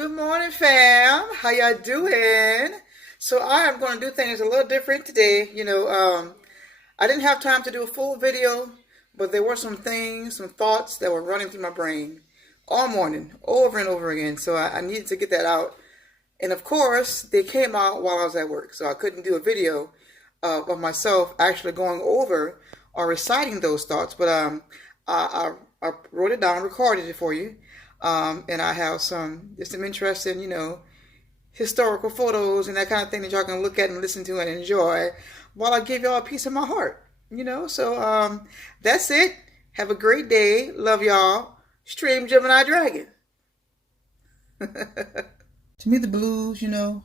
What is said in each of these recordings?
Good morning, fam. How y'all doing? So I am going to do things a little different today. I didn't have time to do a full video, but there were some things, some thoughts that were running through my brain all morning, over and over again. So I needed to get that out. And of course, they came out while I was at work, so I couldn't do a video of myself actually going over or reciting those thoughts. But I wrote it down, recorded it for you. And I have just some interesting, historical photos and that kind of thing that y'all can look at and listen to and enjoy while I give y'all a piece of my heart, So that's it. Have a great day. Love y'all. Stream Gemini Dragon. To me, the blues, it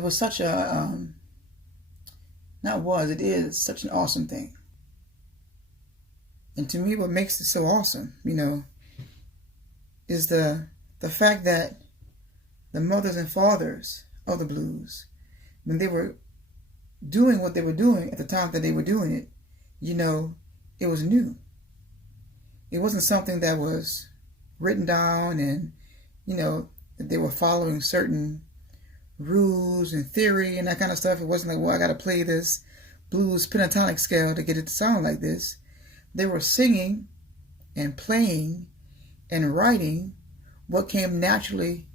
was such a, it is such an awesome thing. And to me, what makes it so awesome, is the fact that the mothers and fathers of the blues, when they were doing what they were doing at the time that they were doing it, it was new. It wasn't something that was written down and, that they were following certain rules and theory and that kind of stuff. It wasn't like, well, I got to play this blues pentatonic scale to get it to sound like this. They were singing and playing and writing what came naturally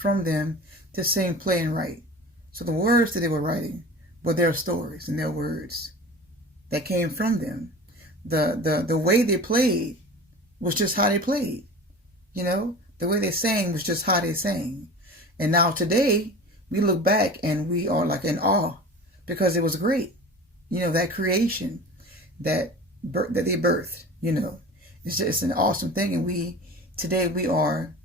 from them to sing, play, and write. So the words that they were writing were their stories and their words that came from them. The way they played was just how they played. The way they sang was just how they sang. And now today, we look back and we are like in awe because it was great. That creation that they birthed, it's just an awesome thing. And today we are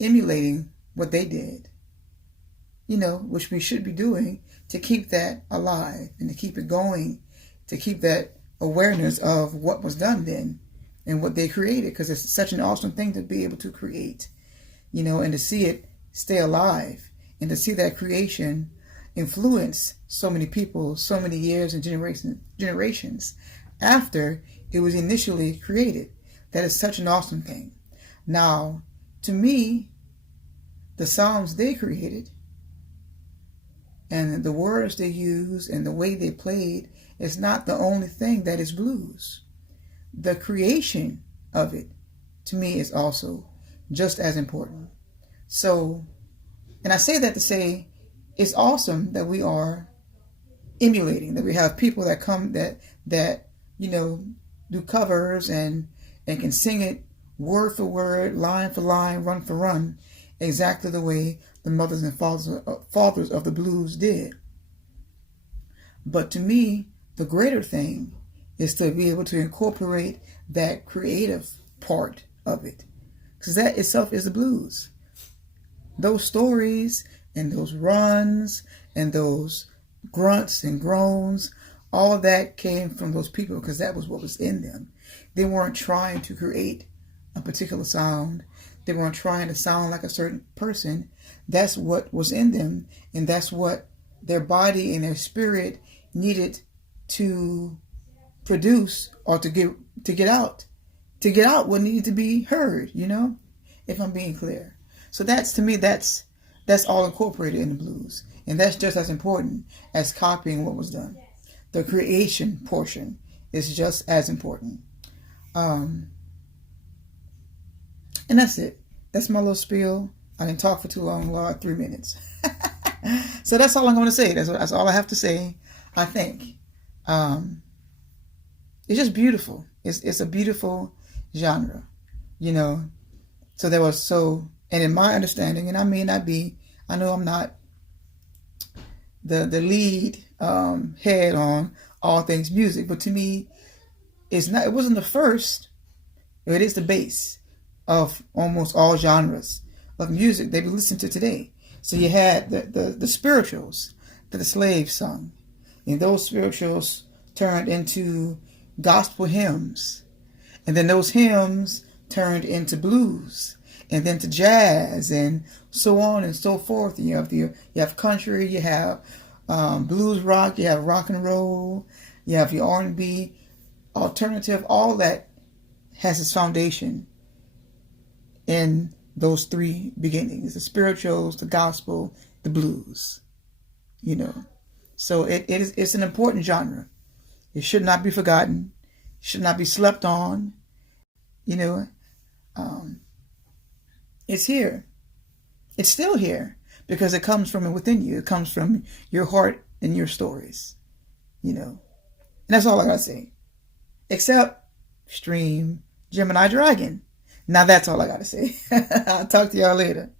emulating what they did, which we should be doing to keep that alive and to keep it going, to keep that awareness of what was done then and what they created, because it's such an awesome thing to be able to create, and to see it stay alive and to see that creation influence so many people, so many years and generations after it was initially created. That is such an awesome thing. Now, to me, the songs they created and the words they used and the way they played is not the only thing that is blues. The creation of it, to me, is also just as important. So, and I say that to say it's awesome that we are emulating, that we have people that come that do covers and can sing it word for word, line for line, run for run, exactly the way the mothers and fathers of the blues did. But to me, the greater thing is to be able to incorporate that creative part of it, because that itself is the blues. Those stories and those runs and those grunts and groans, all of that came from those people because that was what was in them. They weren't trying to create a particular sound. They weren't trying to sound like a certain person. That's what was in them, and that's what their body and their spirit needed to produce or to get out what needed to be heard, if I'm being clear. So that's, to me, that's all incorporated in the blues, and that's just as important as copying what was done. The creation portion is just as important. And that's it. That's my little spiel. I didn't talk for too long, Lord, 3 minutes. So that's all I'm going to say. That's all I have to say, I think. It's just beautiful. It's a beautiful genre, So and in my understanding, and I may not be, I know I'm not the lead head on all things music, but to me, it wasn't the first. It is the base of almost all genres of music that we listen to today. So you had the spirituals that the slaves sung, and those spirituals turned into gospel hymns, and then those hymns turned into blues, and then to jazz, and so on and so forth. And you have country, you have blues rock, you have rock and roll, you have your R&B, alternative. All that has its foundation in those three beginnings: the spirituals, the gospel, the blues. So it's an important genre. It should not be forgotten. It should not be slept on. It's here. It's still here because it comes from within you. It comes from your heart and your stories. And that's all I gotta say. Except stream Gemini Dragon. Now that's all I gotta say. I'll talk to y'all later.